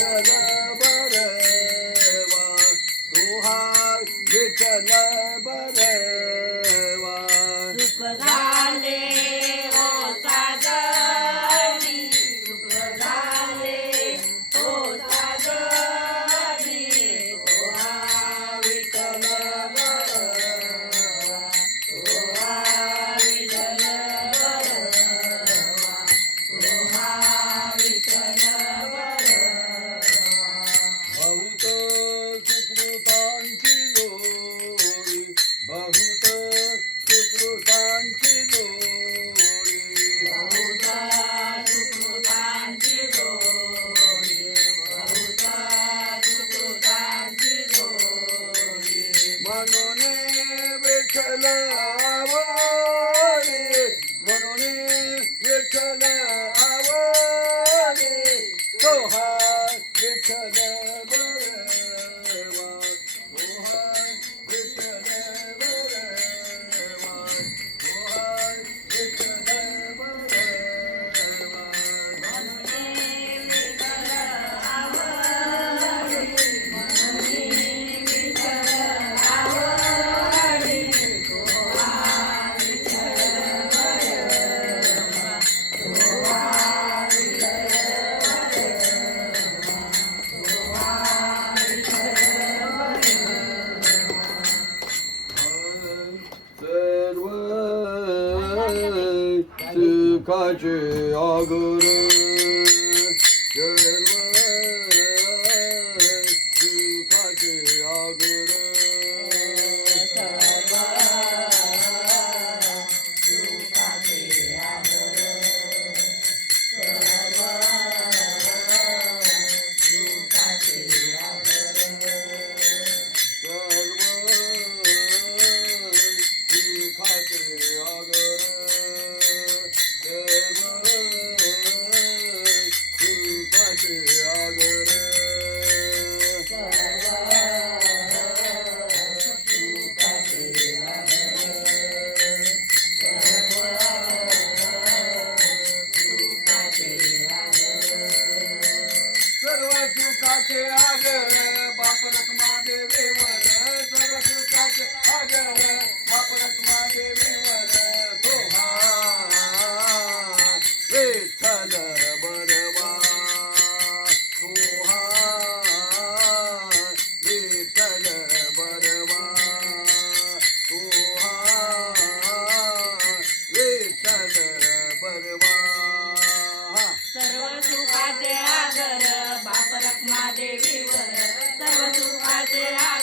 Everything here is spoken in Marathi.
विठ्ठल बरवा तुहार विठ्ठल बरवा सुख झाले ओ साजनी सुख झाले ओ साजनी तोहा विठ्ठल बरवा तोहा विठ्ठल बरवा तोहा विठ्ठल बरवा बहुत सुकृतांची जोडी बहुत सुकृतांची जोडी बहुधा सुकृतांची जोडी बहुधा सुकृतांची जोडी म्हणून विठ्ठल आवडे म्हणून विठ्ठल आवडे तोहा विठ्ठल बरवा तोहा विठ्ठल बरवा तोहा विठ्ठल बरवा सर्व सुखाचे आगर सर्व सुखाचे आगर सर्व सुखाचे आगर बाप रखमा देवीवर सर्व सुखाचे आगर बाप रखमा देवीवर तोहा विठ्ठल बरवा तोहा विठ्ठल बरवा तोहा विठ्ठल बरवा सर्व सुखाचे आगर बाप रखमा देवीवर सर्व सुखाचे आगर